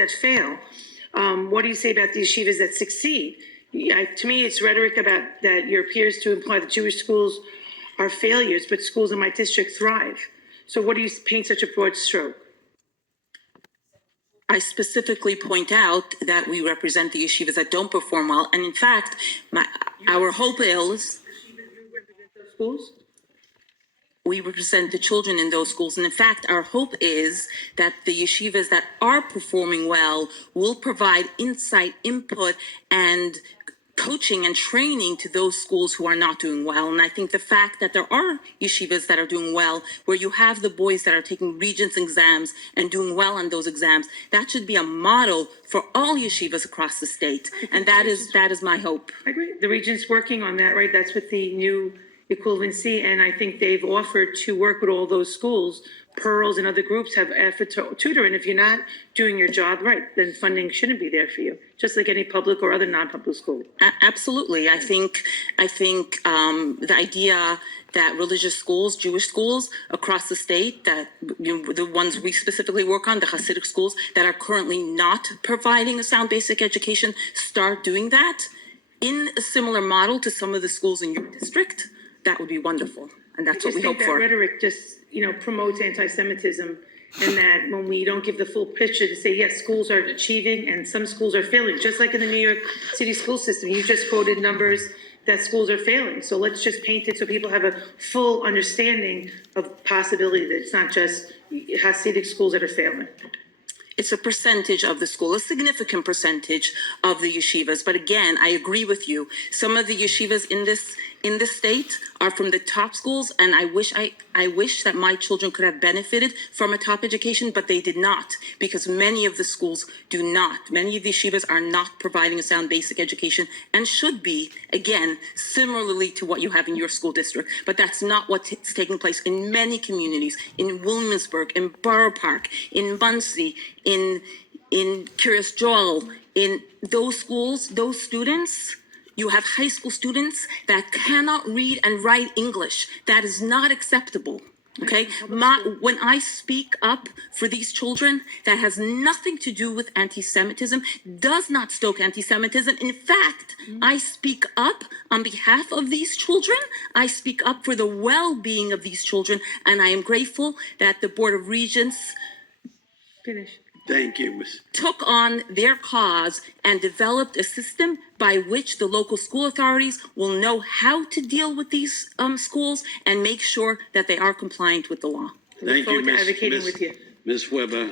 that fail. What do you say about the yeshivas that succeed? To me, it's rhetoric about that your appears to imply that Jewish schools are failures, but schools in my district thrive. So what do you paint such a broad stroke? I specifically point out that we represent the yeshivas that don't perform well, and in fact, our hope is Schools? we represent the children in those schools, and in fact, our hope is that the yeshivas that are performing well will provide insight, input, and coaching and training to those schools who are not doing well. And I think the fact that there are yeshivas that are doing well, where you have the boys that are taking regents exams and doing well on those exams, that should be a model for all yeshivas across the state. And that is my hope. I agree. The Regent's working on that, right? That's with the new equivalency, and I think they've offered to work with all those schools. Pearls and other groups have offered to tutor, and if you're not doing your job right, then funding shouldn't be there for you, just like any public or other non-public school. Absolutely. I think the idea that religious schools, Jewish schools across the state, that the ones we specifically work on, the Hasidic schools that are currently not providing a sound basic education, start doing that in a similar model to some of the schools in your district. That would be wonderful, and that's what we hope for. Rhetoric just, promotes anti-Semitism, and that when we don't give the full picture to say, yes, schools are achieving and some schools are failing, just like in the New York City school system. You just quoted numbers that schools are failing. So let's just paint it so people have a full understanding of possibility that it's not just Hasidic schools that are failing. It's a percentage of the school, a significant percentage of the yeshivas. But again, I agree with you. Some of the yeshivas in this state are from the top schools, and I wish that my children could have benefited from a top education, but they did not, because many of the schools do not. Many of the yeshivas are not providing a sound basic education and should be, again, similarly to what you have in your school district. But that's not what's taking place in many communities, in Williamsburg, in Borough Park, in Muncie, in Kiryas Joel, in those schools, those students. You have high school students that cannot read and write English. That is not acceptable. Okay, when I speak up for these children, that has nothing to do with anti-Semitism, does not stoke anti-Semitism. In fact, I speak up on behalf of these children. I speak up for the well-being of these children, and I am grateful that the Board of Regents Thank you, Ms. took on their cause and developed a system by which the local school authorities will know how to deal with these schools and make sure that they are compliant with the law. Thank you, Ms. Advocating with you. Ms. Weber.